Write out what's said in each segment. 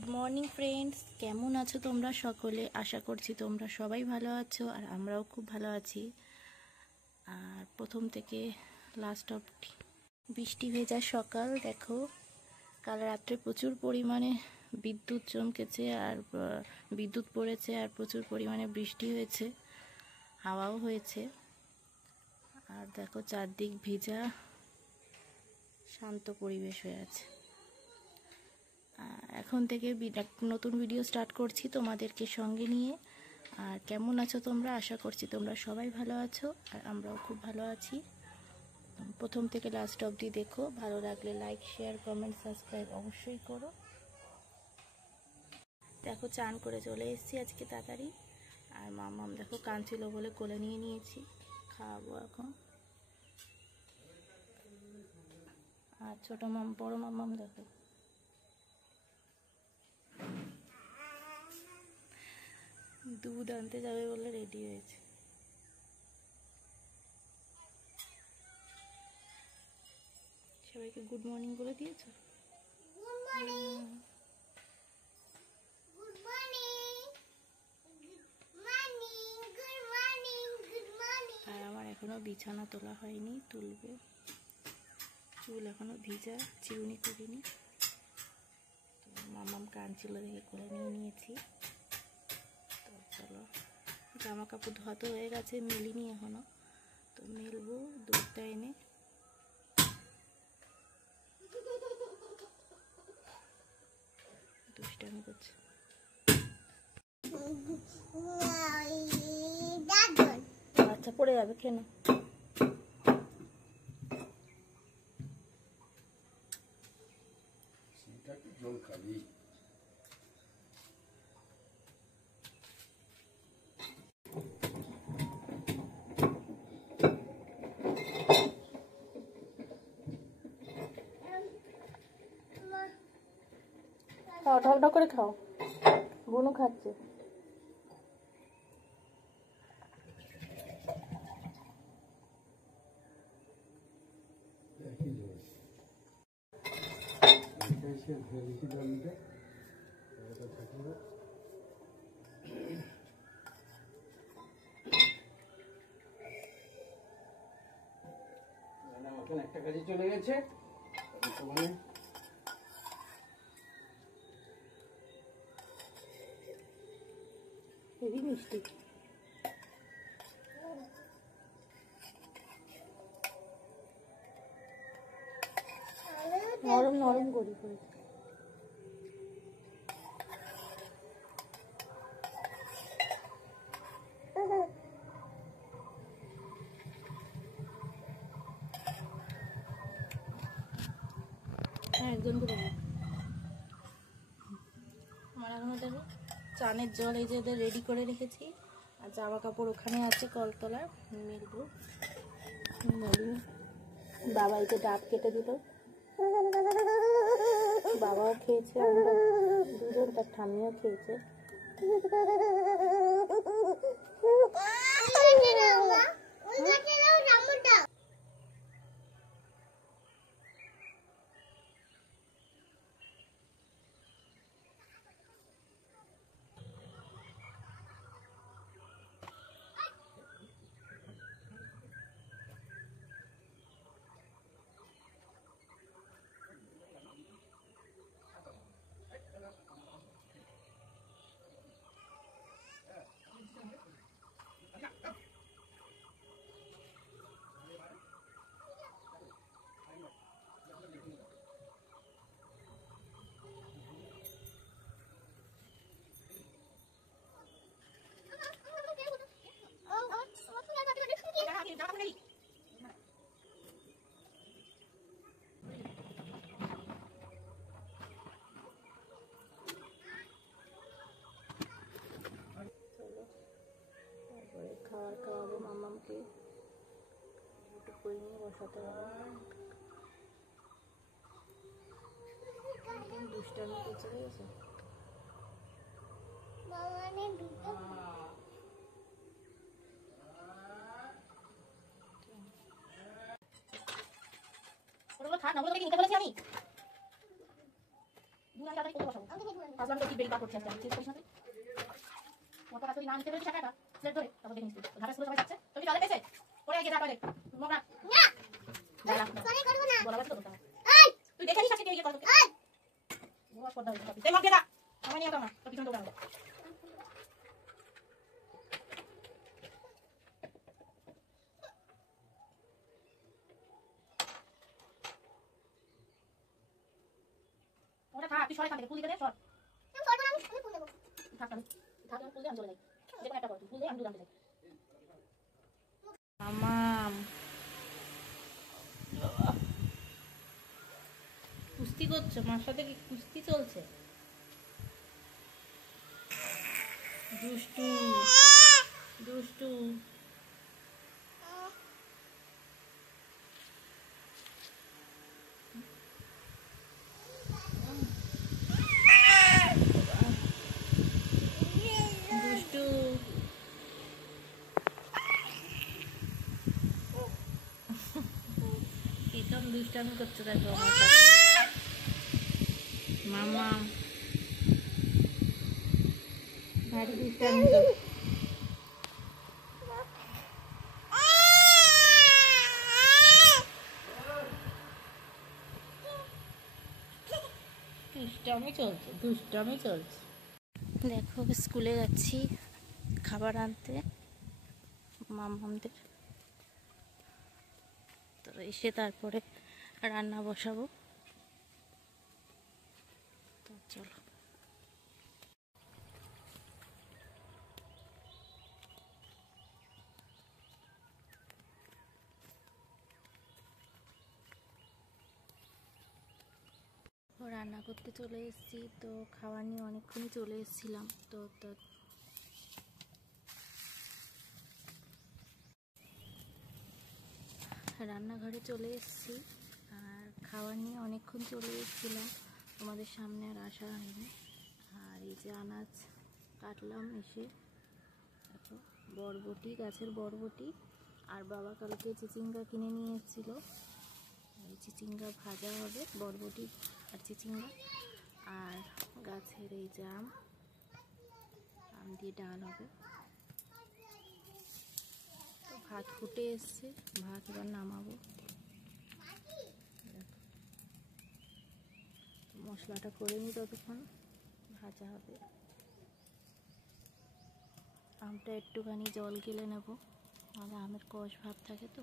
Good morning friends, কেমন আছো তোমরা সকলে? আশা করছি তোমরা সবাই ভালো আছো আর আমরাও খুব ভালো আছি। আর প্রথম থেকে লাস্ট অবধি বৃষ্টি ভেজা সকাল। দেখো, কাল রাত্রে প্রচুর পরিমাণে বিদ্যুৎ চমকেছে আর বিদ্যুৎ পড়েছে আর প্রচুর পরিমাণে বৃষ্টি হয়েছে, হাওয়াও হয়েছে। আর দেখো চারদিক ভেজা, শান্ত পরিবেশ হয়ে আছে। এখন থেকে নতুন ভিডিও স্টার্ট করছি তোমাদেরকে সঙ্গে নিয়ে। আর কেমন আছো তোমরা? আশা করছি তোমরা সবাই ভালো আছো আর আমরাও খুব ভালো আছি। প্রথম থেকে লাস্ট অবধি দেখো, ভালো লাগলে লাইক, শেয়ার, কমেন্ট, সাবস্ক্রাইব অবশ্যই করো। দেখো, চান করে চলে এসেছি আজকে তাড়াতাড়ি। আর মামাম দেখো কাঁদছিল বলে কোলে নিয়ে নিয়েছি, খাওয়াবো এখন। আর ছোটো বড় মামাম দেখো দুধ আনতে যাবে বলে রেডি হয়েছে। সবাইকে গুড মর্নিং বলে দিয়েছো? আর আমার এখনো বিছানা তোলা হয়নি, তুলবো। চুল এখনো ভিজা, চিরুনি করিনি। মামাম কাঁদছিল দেখে কোলে নিয়ে নিয়েছি। তো চলো, জামা কাপড় ধোয়া তো হয়ে গেছে, মেলিনি এখনো, তো মেলবো দুধটা এনে। দুষ্টামি করছে। আচ্ছা, পড়ে যাবে, কেন? জল খালি খাও, ঢক ঢক করে খাও। বনু খাচ্ছে। একটা কাজে চলে গেছে। হেভি মিষ্টি। নরম নরম করি করে। হ্যাঁ, একজন করে। আমার এখনো দেখো চানের জল এই যে রেডি করে রেখেছি। আর জামা কাপড় ওখানে আছে কলতলায়, মেলবো। বাবা এই যে ডাব কেটে দিল, বাবাও খেয়েছে, আমরা দুজন, তার ঠাম্মিও খেয়েছে। খাবার খাওয়াবো মামামকে, একটু করে নিয়ে বসাতে হবে। দুষ্টামি করছে, ঠিক আছে? থাক না, বলে নিতে বলেছি আমি। মশলা আমি তো কি বেল বার করছি আজকে চেক করিস না তুই কত টাকা তুই না নিতে পেরেছিস টাকাটা প্লেট ধরে তারপর দেখে নিস তুই ঢাকা স্কুলে সবাই যাচ্ছে তুমি জলে পেয়েছে পড়ে গিয়ে যা টয়লেট নোংরা না সরি করব না বলা তো করতে তুই দেখে নিস আজকে কে করবে ওয়া পড়া হইছে তুই মগ দে আমি নিয়ে কাম না তো পিছন দৌড়াবে ওটা থাক তুই সরে থাক পুলি দে সর আমি সরব না আমি পুল দেব থাক আমি পুল দে আমি চলে যাই দেখো একটা কর তুই পুল দে আমি দূর যাই মামাম কুস্তি করছো মার সাথে কি কুস্তি চলছে দুষ্টু দুষ্টু দুষ্টু একদম দুষ্টামি করছে দেখো আমার সাথে মামা ভারী দুষ্টামি করছে দুষ্টামি চলছে দেখো স্কুলে যাচ্ছি খাবার আনতে মামামদের তো এসে তারপরে রান্না বসাবো তো চলো রান্না করতে চলে এসেছি তো খাবার নিয়ে অনেকক্ষণই চলে এসেছিলাম তো রান্নাঘরে চলে এসেছি আর খাবার নিয়ে অনেকক্ষণ চলে এসেছিলাম তোমাদের সামনে আর আসা হয়নি আর এই যে আনাজ কাটলাম এসে দেখো বরবটি গাছের বরবটি আর বাবা কালকে চিচিঙ্গা কিনে নিয়ে এসেছিলো এই চিচিঙ্গা ভাজা হবে বরবটি আর চিচিঙ্গা আর গাছের এই যে আম দিয়ে ডাল হবে তো ভাত ফুটে এসছে ভাত এবার নামাবো মশলাটা করে নিই ততক্ষণ ভাজা হবে আমটা একটুখানি জল গেলে নেব নাহলে আমের কষ ভাব থাকে তো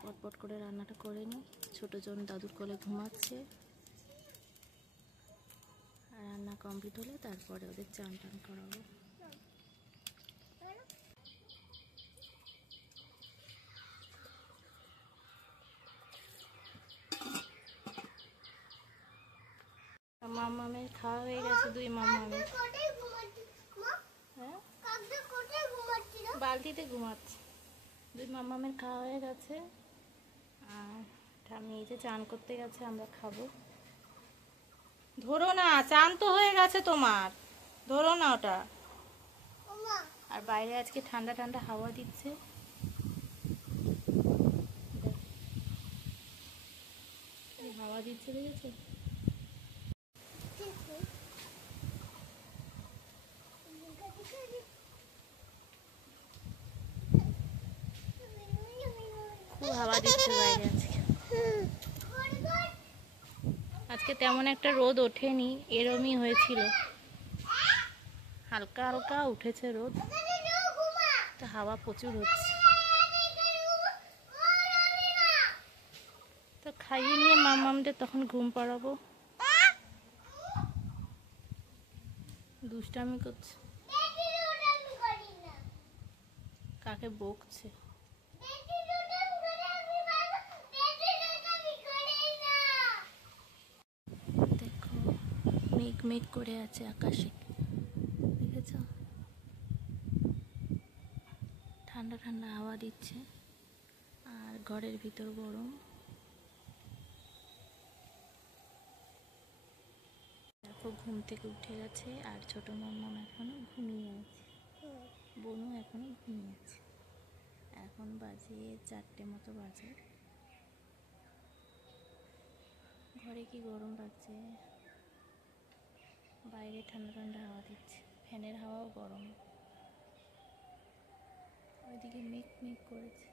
পটপট করে রান্নাটা করে নিই ছোটো জন দাদুর কোলে ঘুমাচ্ছে আর রান্না কমপ্লিট হলে তারপরে ওদের চান টান করাবো মামামের খাওয়া হয়ে গেছে দুই মামামের হ্যাঁ বালতিতে ঘুমাচ্ছে দুই মামামের খাওয়া হয়ে গেছে আর ঠাম্মি এই যে চান করতে গেছে আমরা খাবো ধরো না চান তো হয়ে গেছে তোমার ধরো না ওটা আর বাইরে আজকে ঠান্ডা ঠান্ডা হাওয়া দিচ্ছে হাওয়া দিচ্ছে দেখেছো খুব হাওয়া দিচ্ছে বাইরে আজকে তেমন একটা রোদ ওঠেনি এরমই হয়েছিল হালকা হালকা উঠেছে রোদ তো হাওয়া প্রচুর হচ্ছে তো খাইয়ে নিয়ে মামামদের তখন ঘুম পাড়াবো দুষ্টামি করছে কাকে বকছে দেখো মেঘ মেঘ করে আছে আকাশে দেখেছ ঠান্ডা ঠান্ডা হাওয়া দিচ্ছে আর ঘরের ভিতর গরম দেখো ঘুম থেকে উঠে গেছে আর ছোট মাম্মাম এখনো ঘুমিয়ে আছে বনু এখনো ঘুমিয়ে আছে এখন বাজে 4টে মতো বাজে ঘরে কি গরম লাগছে বাইরে ঠান্ডা ঠান্ডা হাওয়া দিচ্ছে, ফ্যানের হাওয়াও গরম। ওইদিকে মেঘ মেঘ করেছে।